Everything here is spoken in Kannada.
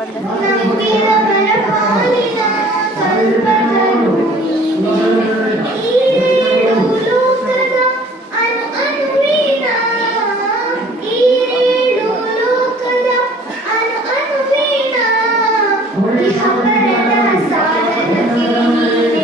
ಒಂದು ನಂಬಿದವರ ಪಾಲಿನ ಕಲ್ಪತರು ನೀನೇ. ಈರೇಳು ಲೋಕದ ಅಣುವೀನ, ಈರೇಳು ಲೋಕದ ಅಣುವೀನ, ಇಹಪರದ ಸಾಧನಕ್ಕೆ ನೀನೇ.